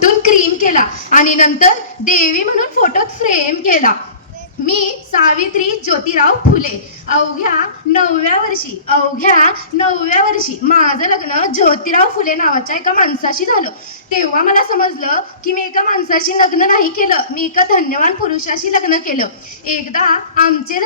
कुठून क्रीम केला आणि नंतर देवी म्हणून फोटोत फ्रेम केला. मी सावित्री ज्योतिराव फुले अवघ्या 9व्या वर्षी माझं लग्न ज्योतिराव फुले नावाच्या एका माणसाशी झालं. तेव्हा मला समजलं की मी एका माणसाशी लग्न नाही केलं, मी एका धन्यवान पुरुषाशी लग्न केलं. एकदा आमचे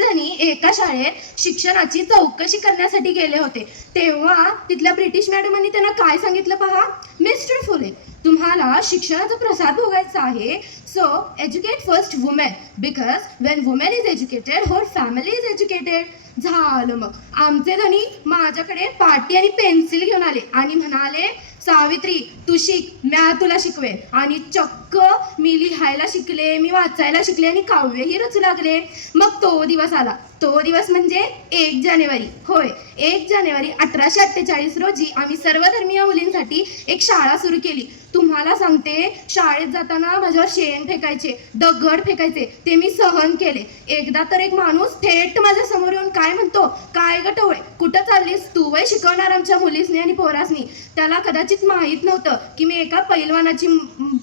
धनी एका शाळेत शिक्षणाची चौकशी करण्यासाठी गेले होते. तेव्हा तिथल्या ब्रिटिश मॅडमांनी त्यांना काय सांगितलं पहा, मिस्टर फुले, तुम्हाला शिक्षणाचा प्रसार भोगायचा आहे. So educate first women, because Wien women is educated her family is educated. झालं मग आमचे धनी माझ्याकडे पाटी आणि पेन्सिल घेऊन आले आणि म्हणाले, सावित्री तू शिक, म्या तुला शिकवेन. आणि चक्क मी लिहायला शिकले, मी वाचायला शिकले आणि काव्यही रचू लागले. मग तो दिवस आला. तो दिवस म्हणजे 1 जानेवारी. होय, 1 जानेवारी 1848 रोजी आम्ही सर्वधर्मीय मुलींसाठी एक शाळा सुरू केली. तुम्हाला सांगते, शाळेत जाताना माझ्यावर शेण फेकायचे, दगड फेकायचे, ते मी सहन केले. एकदा तर एक माणूस थेट माझ्या समोर येऊन काय म्हणतो, काय ग टवळे, कुठं चाललीस तू, वय शिकवणार आमच्या मुलीसनी आणि पोरासनी. त्याला कदाचित माहीत नव्हतं की मी एका पैलवानाची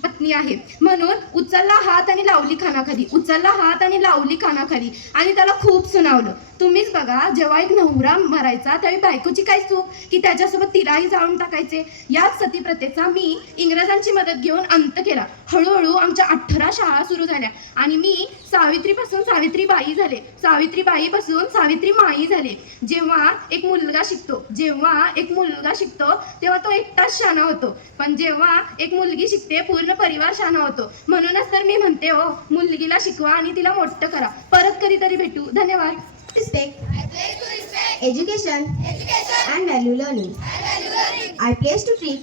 पत्नी आहे. म्हणून उचलला हात आणि लावली कानाखाली आणि त्याला खूप सुनावलं. तुम्हीच बघा, जेव्हा एक नवरा मरायचा त्यावेळी बायकोची काय चूक की त्याच्यासोबत तिलाही जाळून टाकायचे. याच सतीप्रथेचा मी इंग्रजांची मदत घेऊन अंत केला. हळूहळू आमच्या 18 शाळा सुरू झाल्या आणि मी सावित्रीपासून सावित्रीबाई झाले, सावित्रीबाईपासून सावित्री माई झाले. जेव्हा एक मुलगा शिकतो तेव्हा तो एकटाच शाणा होतो, पण जेव्हा एक मुलगी शिकते पूर्ण परिवार शाणा होतो. म्हणूनच तर मी म्हणते, हो, मुलगीला शिकवा आणि तिला मोठं करा. परत कधीतरी भेटू. धन्यवाद. Respect, education, and value learning. I pledge to treat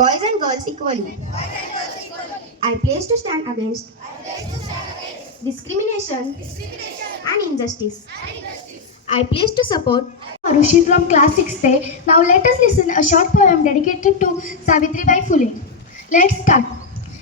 boys and girls equally. I pledge to stand against discrimination and injustice. I pledge to support Arushi from class 6A. Now let us listen a short poem dedicated to Savitribai Phule. Let's start.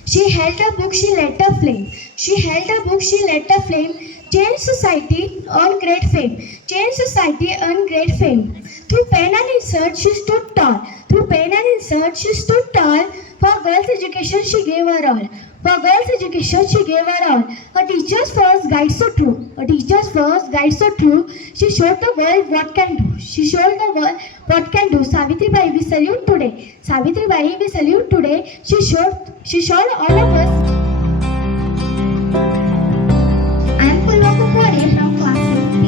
She held a book, she let a flame. She held a book, she let a flame. Change society on great fame. Change society on great fame. Through pain and insult, she stood tall. Through pain and insult, she stood tall. For girls' education, she gave her all. For girls' education, she gave her all. Her teacher's first guide so true. Her teacher's first guide so true. She showed the world what can do. She showed the world what can do. Savitribai, we salute today. Savitribai, we salute today. She showed all of us. I am Pulva Kupore from class 6B.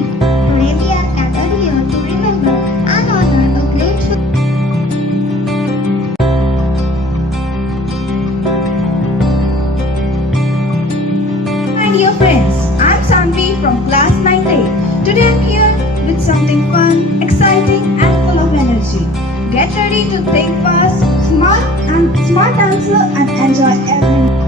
Today we are gathered here to remember and honor a great My dear friends, I am Sanvi from class 9A. Today I am here with something fun, exciting and full of energy. Get ready to think fast, smart answer and enjoy every